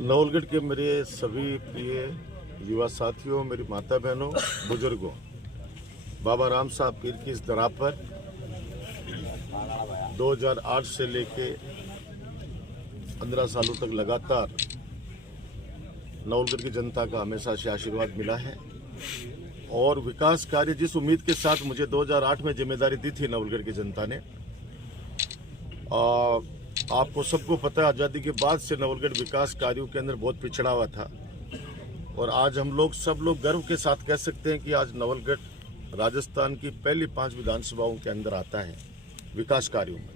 नवलगढ़ के मेरे सभी प्रिय युवा साथियों, मेरी माता बहनों, बुजुर्गों, बाबा राम साहब पीर की इस दरा पर 2008 से लेके 15 सालों तक लगातार नवलगढ़ की जनता का हमेशा से आशीर्वाद मिला है और विकास कार्य जिस उम्मीद के साथ मुझे 2008 में जिम्मेदारी दी थी नवलगढ़ की जनता ने, आपको सबको पता है आज़ादी के बाद से नवलगढ़ विकास कार्यों के अंदर बहुत पिछड़ा हुआ था और आज हम लोग सब लोग गर्व के साथ कह सकते हैं कि आज नवलगढ़ राजस्थान की पहली 5 विधानसभाओं के अंदर आता है विकास कार्यों में।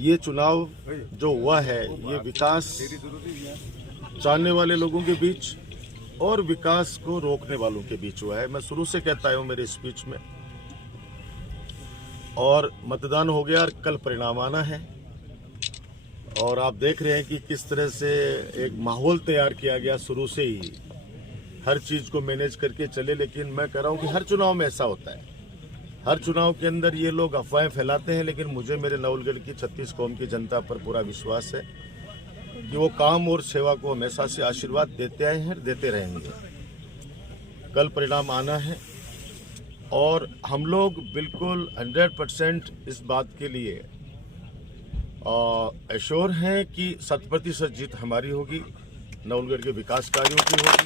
ये चुनाव जो हुआ है ये विकास चाहने वाले लोगों के बीच और विकास को रोकने वालों के बीच हुआ है। मैं शुरू से कहता हूं मेरे स्पीच में, और मतदान हो गया और कल परिणाम आना है और आप देख रहे हैं कि किस तरह से एक माहौल तैयार किया गया शुरू से ही, हर चीज को मैनेज करके चले। लेकिन मैं कह रहा हूं कि हर चुनाव में ऐसा होता है, हर चुनाव के अंदर ये लोग अफवाहें फैलाते हैं, लेकिन मुझे मेरे नवलगढ़ की 36 कौम की जनता पर पूरा विश्वास है कि वो काम और सेवा को हमेशा से आशीर्वाद देते आए हैं, देते रहेंगे। कल परिणाम आना है और हम लोग बिल्कुल 100% इस बात के लिए एश्योर हैं कि 100% जीत हमारी होगी, नवलगढ़ के विकास कार्यों की होगी,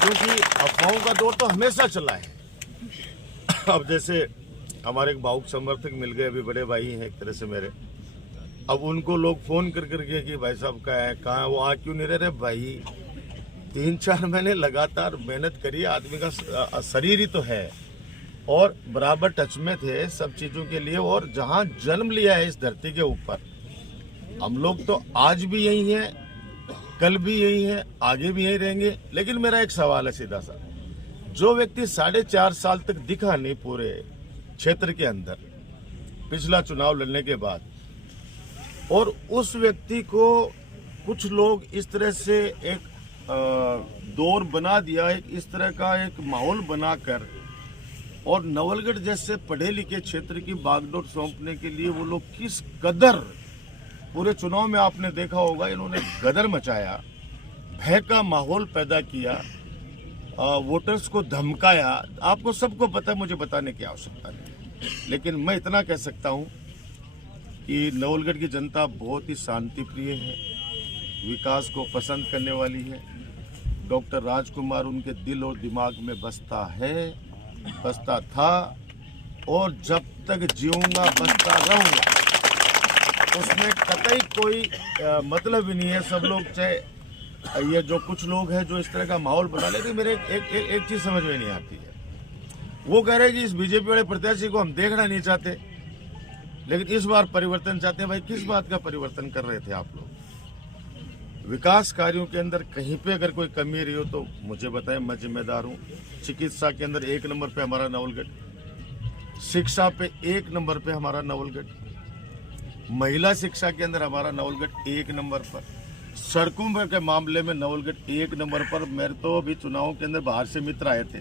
क्योंकि अफवाहों का दौर तो हमेशा चला है। अब जैसे हमारे एक भावुक समर्थक मिल गए, अभी बड़े भाई हैं एक तरह से मेरे, अब उनको लोग फोन कर करके कि भाई साहब कहाँ है वो, आ क्यों नहीं रहे भाई, 3-4 महीने लगातार मेहनत करी, आदमी का शरीर ही तो है और बराबर टच में थे सब चीजों के लिए। और जहां जन्म लिया है इस धरती के ऊपर, हम लोग तो आज भी यही हैं, कल भी यही हैं, आगे भी यही रहेंगे। लेकिन मेरा एक सवाल है सीधा सा, जो व्यक्ति 4.5 साल तक दिखा नहीं पूरे क्षेत्र के अंदर पिछला चुनाव लड़ने के बाद, और उस व्यक्ति को कुछ लोग इस तरह से एक दौर बना दिया, एक इस तरह का एक माहौल बनाकर, और नवलगढ़ जैसे पढ़े लिखे क्षेत्र की बागडोर सौंपने के लिए वो लोग किस कदर पूरे चुनाव में आपने देखा होगा, इन्होंने गदर मचाया, भय का माहौल पैदा किया, वोटर्स को धमकाया। आपको सबको पता है, मुझे बताने की आवश्यकता नहीं, लेकिन मैं इतना कह सकता हूं कि नवलगढ़ की जनता बहुत ही शांति प्रिय है, विकास को पसंद करने वाली है। डॉक्टर राजकुमार उनके दिल और दिमाग में बसता है, बसता था और जब तक जीऊंगा बसता रहूंगा। उसमें कतई कोई मतलब ही नहीं है। सब लोग चाहे ये जो कुछ लोग हैं जो इस तरह का माहौल बना लेते, मेरे एक चीज समझ में नहीं आती है, वो कह रहे हैं कि इस बीजेपी वाले प्रत्याशी को हम देखना नहीं चाहते, लेकिन इस बार परिवर्तन चाहते हैं। भाई किस बात का परिवर्तन कर रहे थे आप लोग? विकास कार्यों के अंदर कहीं पे अगर कोई कमी रही हो तो मुझे बताएं, मैं जिम्मेदार हूं। चिकित्सा के अंदर 1 नंबर पे हमारा नवलगढ़, शिक्षा पे 1 नंबर पे हमारा नवलगढ़, महिला शिक्षा के अंदर हमारा नवलगढ़ 1 नंबर पर, सड़कों के मामले में नवलगढ़ 1 नंबर पर। मेरे तो अभी चुनावों के अंदर बाहर से मित्र आए थे,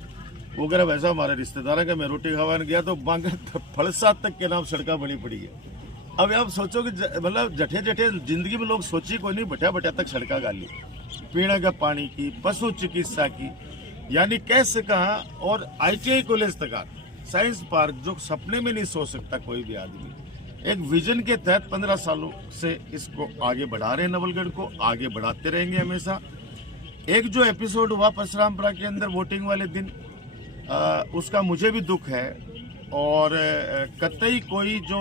वो कह रहे वैसा हमारे रिश्तेदार का, मैं रोटी खवाने गया तो फलसा तक के नाम सड़का बनी पड़ी है। अब आप सोचो कि मतलब जठे जठे जिंदगी में लोग सोची कोई नहीं, बठा बठा तक सड़का गाली, पीने का पानी की, पशु चिकित्सा की, यानी कैसे कहा, और ITI कॉलेज तक, साइंस पार्क, जो सपने में नहीं सोच सकता कोई भी आदमी। एक विजन के तहत 15 सालों से इसको आगे बढ़ा रहे हैं, नवलगढ़ को आगे बढ़ाते रहेंगे हमेशा। एक जो एपिसोड हुआ परशुरामपुरा के अंदर वोटिंग वाले दिन, उसका मुझे भी दुख है और कतई कोई जो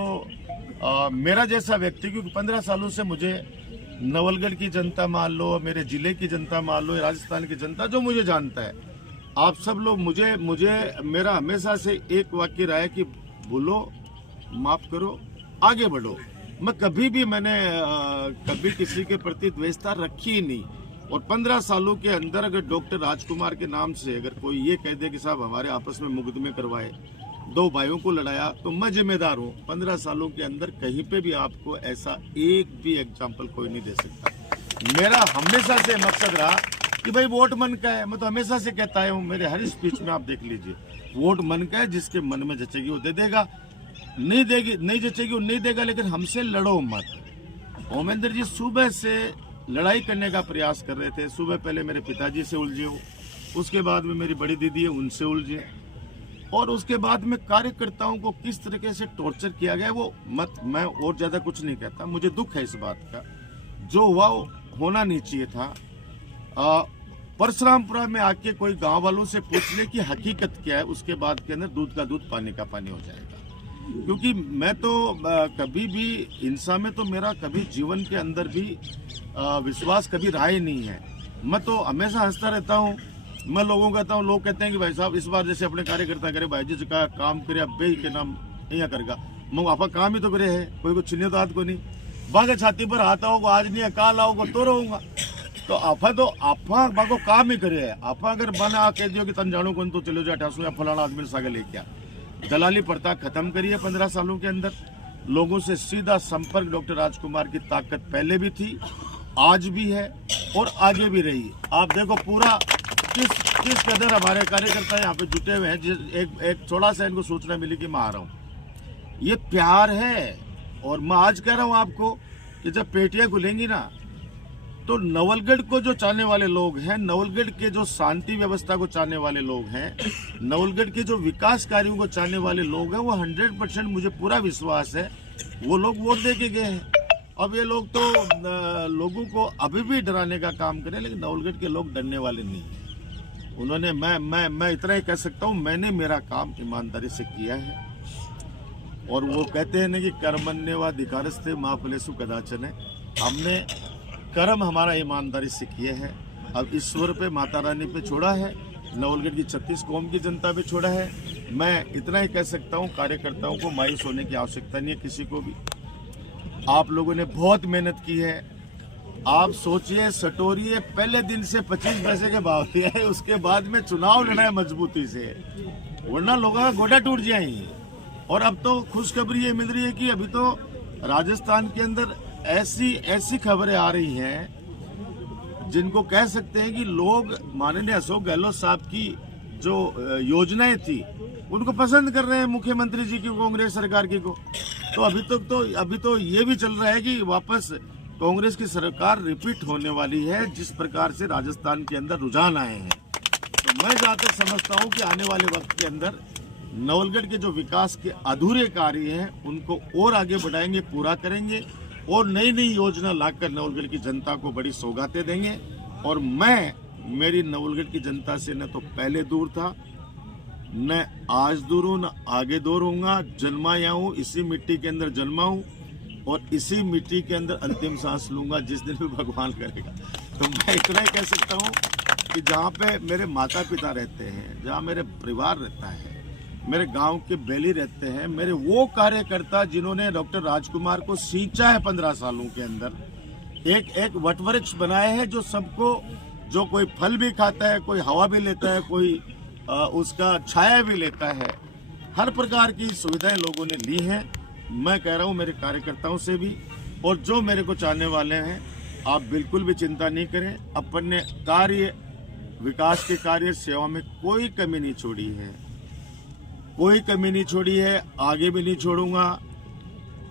मेरा जैसा व्यक्ति, क्योंकि 15 सालों से मुझे नवलगढ़ की जनता मान लो, मेरे जिले की जनता मान लो, राजस्थान की जनता जो मुझे जानता है, आप सब लोग मुझे मेरा हमेशा से एक वाक्य रहा है कि भूलो, माफ करो, आगे बढ़ो। मैं मैंने कभी किसी के प्रति द्वेषता रखी ही नहीं। और 15 सालों के अंदर अगर डॉक्टर राजकुमार के नाम से अगर कोई ये कह दे कि साहब हमारे आपस में मुकदमे करवाए, 2 भाइयों को लड़ाया, तो मैं जिम्मेदार हूँ। 15 सालों के अंदर कहीं पे भी आपको ऐसा एक भी एग्जाम्पल कोई नहीं दे सकता। मेरा हमेशा से मकसद रहा कि भाई वोट मन का है। मैं तो हमेशा से कहता हूँ, मेरे हर स्पीच में आप देख लीजिए, वोट मन का है, जिसके मन में जचेगी वो दे देगा। नहीं देगी, नहीं जचेगी, नहीं देगा, लेकिन हमसे लड़ो मत। ओमेंद्र जी सुबह से लड़ाई करने का प्रयास कर रहे थे। सुबह पहले मेरे पिताजी से उलझे हो, उसके बाद में मेरी बड़ी दीदी है उनसे उलझे, और उसके बाद में कार्यकर्ताओं को किस तरीके से टॉर्चर किया गया वो मत, मैं और ज्यादा कुछ नहीं कहता। मुझे दुख है इस बात का, जो हुआ वो होना नहीं चाहिए था। परशुरामपुरा में आके कोई गांव वालों से पूछ ले कि हकीकत क्या है, उसके बाद के अंदर दूध का दूध पानी का पानी हो जाएगा। क्योंकि मैं तो कभी भी हिंसा में तो मेरा कभी जीवन के अंदर भी विश्वास कभी रहा ही नहीं है। मैं तो हमेशा हंसता रहता हूँ। मैं लोगों को कहता हूँ, लोग कहते हैं कि भाई साहब इस बार जैसे अपने कार्यकर्ता करे भाई जी का काम करे, अब बे के नाम यहाँ करेगा, मैं आपका काम ही तो करे है, कोई को छिन्ने तो हाथ को नहीं, बागे छाती पर आता होगा, आज नहीं काल आओगे तो रहूंगा। तो आपा बागो काम ही करे है। आपा अगर बना कह दियो कि तन जानो कौन तो चलो जाए 88 या फलाना आदमी सागे लेके आ, दलाली प्रथा खत्म करिए। 15 सालों के अंदर लोगों से सीधा संपर्क डॉक्टर राजकुमार की ताकत पहले भी थी, आज भी है और आगे भी रही। आप देखो पूरा किस कदर हमारे कार्यकर्ता यहाँ पे जुटे हुए हैं। एक थोड़ा सा इनको सूचना मिली कि मैं आ रहा हूँ, ये प्यार है। और मैं आज कह रहा हूँ आपको कि जब पेटियां खुलेंगी ना, तो नवलगढ़ को जो चाहने वाले लोग हैं, नवलगढ़ के जो शांति व्यवस्था को चाहने वाले लोग हैं, नवलगढ़ के जो विकास कार्यों को चाहने वाले लोग हैं, वो 100% मुझे पूरा विश्वास है वो लोग वोट दे के गए हैं। अब ये लोग तो लोगों को अभी भी डराने का काम करें, लेकिन नवलगढ़ के लोग डरने वाले नहीं है। उन्होंने मैं इतना ही कह सकता हूँ, मैंने मेरा काम ईमानदारी से किया है। और वो कहते हैं ना कि कर्मण्येवाधिकारस्ते मा फलेषु कदाचन है। हमने कर्म हमारा ईमानदारी से किए हैं। अब ईश्वर पे, माता रानी पे छोड़ा है, नवलगढ़ की 36 कौम की जनता पे छोड़ा है। मैं इतना ही कह सकता हूँ, कार्यकर्ताओं को मायूस होने की आवश्यकता नहीं है किसी को भी। आप लोगों ने बहुत मेहनत की है। आप सोचिए, सटोरिए पहले दिन से 25 पैसे के भाव दिया है, उसके बाद में चुनाव लड़ा है मजबूती से, वरना लोगों का गोडा टूट जाएंगे। और अब तो खुशखबरी ये मिल रही है कि अभी तो राजस्थान के अंदर ऐसी खबरें आ रही हैं जिनको कह सकते हैं कि लोग माननीय अशोक गहलोत साहब की जो योजनाएं थी उनको पसंद कर रहे हैं, मुख्यमंत्री जी की, कांग्रेस सरकार की को। तो अभी तो ये भी चल रहा है कि वापस कांग्रेस की सरकार रिपीट होने वाली है, जिस प्रकार से राजस्थान के अंदर रुझान आए हैं। तो मैं जहाँ तक समझता हूँ कि आने वाले वक्त के अंदर नवलगढ़ के जो विकास के अधूरे कार्य हैं उनको और आगे बढ़ाएंगे, पूरा करेंगे और नई नई योजना लाकर नवलगढ़ की जनता को बड़ी सौगातें देंगे। और मैं मेरी नवलगढ़ की जनता से न तो पहले दूर था, न आज दूर हूँ, न आगे दूर होऊंगा। जन्मा यहाँ हूँ, इसी मिट्टी के अंदर जन्मा हूँ और इसी मिट्टी के अंदर अंतिम सांस लूंगा जिस दिन भी भगवान करेगा। तो मैं इतना ही कह सकता हूँ कि जहाँ पे मेरे माता पिता रहते हैं, जहाँ मेरे परिवार रहता है, मेरे गांव के बेली रहते हैं, मेरे वो कार्यकर्ता जिन्होंने डॉक्टर राजकुमार को सींचा है 15 सालों के अंदर, एक वटवृक्ष बनाए हैं जो सबको, जो कोई फल भी खाता है, कोई हवा भी लेता है, कोई उसका छाया भी लेता है, हर प्रकार की सुविधाएं लोगों ने ली हैं। मैं कह रहा हूं मेरे कार्यकर्ताओं से भी, और जो मेरे को चाहने वाले हैं, आप बिल्कुल भी चिंता नहीं करें। अपन ने कार्य, विकास के कार्य, सेवा में कोई कमी नहीं छोड़ी है, कोई कमी नहीं छोड़ी है, आगे भी नहीं छोड़ूंगा।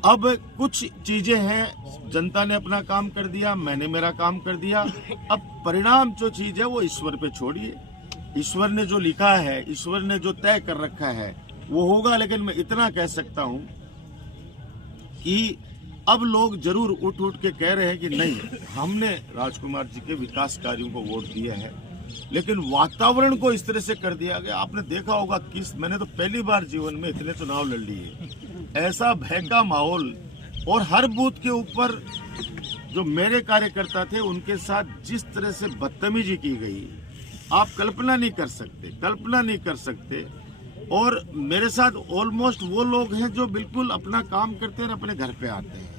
अब कुछ चीजें हैं, जनता ने अपना काम कर दिया, मैंने मेरा काम कर दिया। अब परिणाम जो चीज है वो ईश्वर पे छोड़िए। ईश्वर ने जो लिखा है, ईश्वर ने जो तय कर रखा है वो होगा। लेकिन मैं इतना कह सकता हूं कि अब लोग जरूर उठ के कह रहे हैं कि नहीं, हमने राजकुमार जी के विकास कार्यों को वोट दिया है, लेकिन वातावरण को इस तरह से कर दिया गया। आपने देखा होगा, मैंने तो पहली बार जीवन में इतने चुनाव लड़ लिए, ऐसा भय का माहौल, और हर बूथ के ऊपर जो मेरे कार्यकर्ता थे उनके साथ जिस तरह से बदतमीजी की गई, आप कल्पना नहीं कर सकते। और मेरे साथ ऑलमोस्ट वो लोग हैं जो बिल्कुल अपना काम करते हैं और अपने घर पे आते हैं।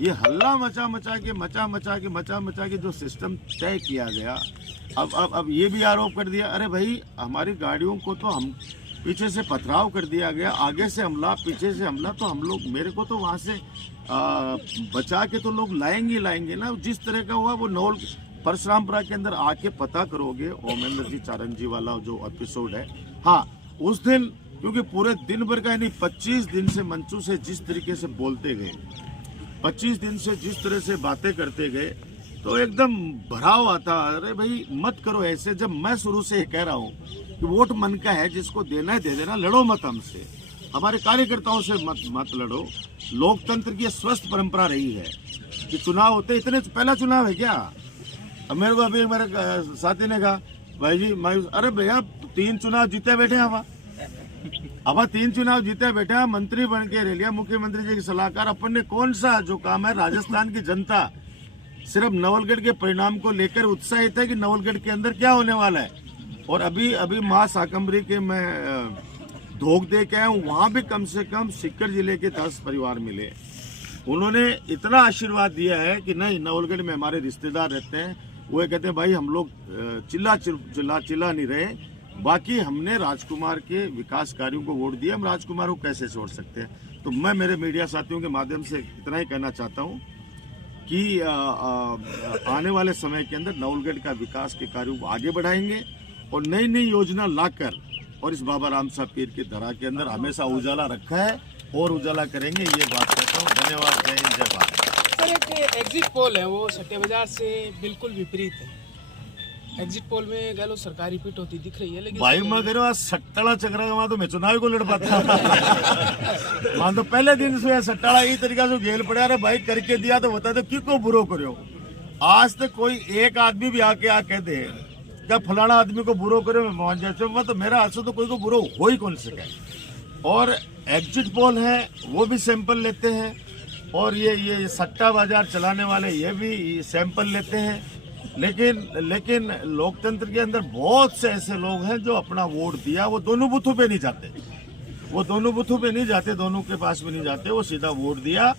ये हल्ला मचा के जो सिस्टम तय किया गया, अब ये भी आरोप कर दिया, अरे भाई हमारी गाड़ियों को तो हम पीछे से पथराव कर दिया गया, आगे से हमला, पीछे से हमला, तो हम लोग, मेरे को तो वहां से बचा के तो लोग लाएंगे ना। जिस तरह का हुआ वो नवल परशुरामपुरा के अंदर आके पता करोगे, ओमेंद्र जी चारण जी वाला जो एपिसोड है, हाँ, उस दिन क्योंकि पूरे दिन भर का नहीं 25 दिन से मंचू से जिस तरीके से बोलते गए, 25 दिन से जिस तरह से बातें करते गए, तो एकदम भराव आता। अरे भाई मत करो ऐसे। जब मैं शुरू से कह रहा हूँ कि वोट मन का है, जिसको देना है दे देना, लड़ो मत हमसे, हमारे कार्यकर्ताओं से मत लड़ो। लोकतंत्र की स्वस्थ परंपरा रही है कि चुनाव होते, इतने पहला चुनाव है क्या? अब मेरे को अभी मेरे साथी ने कहा भाई जी मायूस, अरे भैया 3 चुनाव जीते बैठे हम, अब 3 चुनाव जीते बैठे, मंत्री बन के रह लिया, मुख्यमंत्री जी की सलाहकार। अपन ने कौन सा जो काम है, राजस्थान की जनता सिर्फ नवलगढ़ के परिणाम को लेकर उत्साहित है कि नवलगढ़ के अंदर क्या होने वाला है। और अभी मां शाकंभरी के मैं धोख दे के आया हूँ, वहां भी कम से कम सीकर जिले के 10 परिवार मिले। उन्होंने इतना आशीर्वाद दिया है कि नहीं, नवलगढ़ में हमारे रिश्तेदार रहते हैं, वो कहते हैं भाई हम लोग चिल्ला नहीं रहे, बाकी हमने राजकुमार के विकास कार्यों को वोट दिया, हम राजकुमार को कैसे छोड़ सकते हैं। तो मैं मेरे मीडिया साथियों के माध्यम से इतना ही कहना चाहता हूँ कि आने वाले समय के अंदर नवलगढ़ का विकास के कार्यों को आगे बढ़ाएंगे और नई नई योजना लाकर, और इस बाबा राम साहब पीर की धरा के अंदर हमेशा उजाला रखा है और उजाला करेंगे, ये बात कहता हूँ। धन्यवाद, जय हिंद, जय भारत। सर, एक एग्जिट पोल है वो सट्टे बाजार से बिल्कुल विपरीत है। एग्जिट पोल में गलो सरकारी पीठ होती दिख रही है, लेकिन भाई मैं कह रहा हूँ सट्टाला चक्रा वहां तो मैं चुनाव को लड़ पाता वहां तो पहले दिन से सट्टाला यही तरीका से जेल पड़ा। अरे भाई करके दिया तो बता दो, क्यों को बुरो करो। आज तक कोई एक आदमी भी आके दे क्या फलाना आदमी को बुरो करे, मैं मान जाए तो मेरा हाथ तो कोई को बुरो हो ही कौन सके। और एग्जिट पोल है वो भी सैंपल लेते हैं, और ये सट्टा बाजार चलाने वाले ये भी सैंपल लेते हैं। लेकिन लोकतंत्र के अंदर बहुत से ऐसे लोग हैं जो अपना वोट दिया, वो दोनों बूथों पे नहीं जाते, दोनों के पास भी नहीं जाते, वो सीधा वोट दिया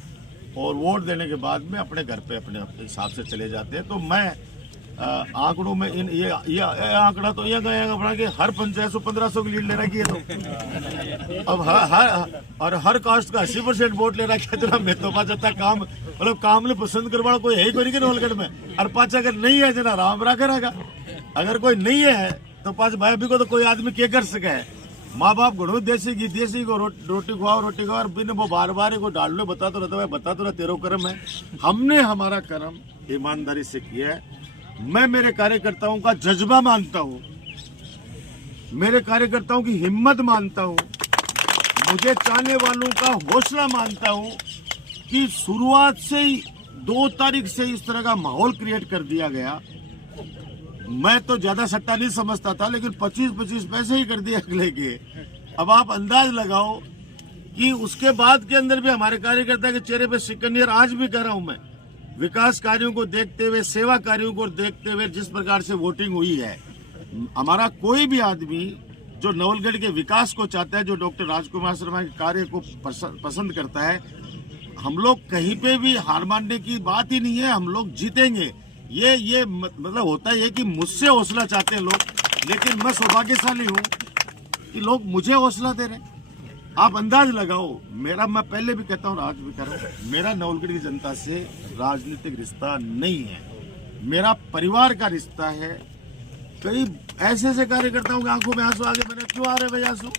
और वोट देने के बाद में अपने घर पे अपने हिसाब से चले जाते हैं। तो मैं आंकड़ों में ये आंकड़ा तो यह गया बना कि हर पंचायत 1500 की लीड ले रखी है, तो अब हर कास्ट का 80% वोट ले रखा है। तो मैं तो पाचा काम मतलब काम ने पसंद करवा कोई है ही कोई नवलगढ़ में, और पाचा अगर नहीं है जना राम रखा रहेगा, अगर कोई नहीं है तो पाँच भाई भी को तो कोई आदमी क्या कर सके। माँ बाप गुड़ो देसी को रोटी खाओ और बिन वो बार को डाल लो, बता तो रहा तेरो कर्म है। हमने हमारा कर्म ईमानदारी से किया है। मैं मेरे कार्यकर्ताओं का जज्बा मानता हूँ, मेरे कार्यकर्ताओं की हिम्मत मानता हूँ, मुझे चाहने वालों का हौसला मानता हूँ कि शुरुआत से ही 2 तारीख से इस तरह का माहौल क्रिएट कर दिया गया। मैं तो ज्यादा सट्टा नहीं समझता था, लेकिन 25-25 पैसे ही कर दिया अगले के। अब आप अंदाज लगाओ कि उसके बाद के अंदर भी हमारे कार्यकर्ता के चेहरे पे सिकंदर आज भी कर रहा हूं मैं, विकास कार्यों को देखते हुए, सेवा कार्यों को देखते हुए जिस प्रकार से वोटिंग हुई है, हमारा कोई भी आदमी जो नवलगढ़ के विकास को चाहता है, जो डॉक्टर राजकुमार शर्मा के कार्य को पसंद करता है, हम लोग कहीं पे भी हार मानने की बात ही नहीं है, हम लोग जीतेंगे। ये मतलब होता है कि मुझसे हौसला चाहते हैं लोग, लेकिन मैं सौभाग्यशाली हूँ कि लोग मुझे हौसला दे रहे हैं। आप अंदाज लगाओ, मैं पहले भी कहता हूँ, आज भी कह रहा हूँ, मेरा नवलगढ़ की जनता से राजनीतिक रिश्ता नहीं है, मेरा परिवार का रिश्ता है। कई ऐसे कार्यकर्ताओं की आंखों में आंसू आ गए, मैंने क्यों आ रहे भाई आंसू?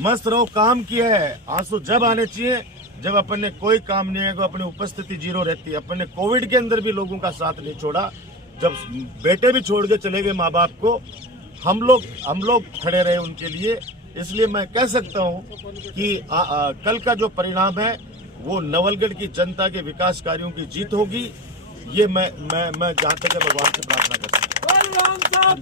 मस्त रहो, काम किया है। आंसू जब आने चाहिए जब अपन ने कोई काम नहीं है, अपनी उपस्थिति 0 रहती है। अपन ने कोविड के अंदर भी लोगों का साथ नहीं छोड़ा, जब बेटे भी छोड़ के चले गए माँ बाप को, हम लोग खड़े रहे उनके लिए। इसलिए मैं कह सकता हूं कि कल का जो परिणाम है वो नवलगढ़ की जनता के विकास कार्यों की जीत होगी। ये मैं जहां तक भगवान से प्रार्थना कर सकता हूं।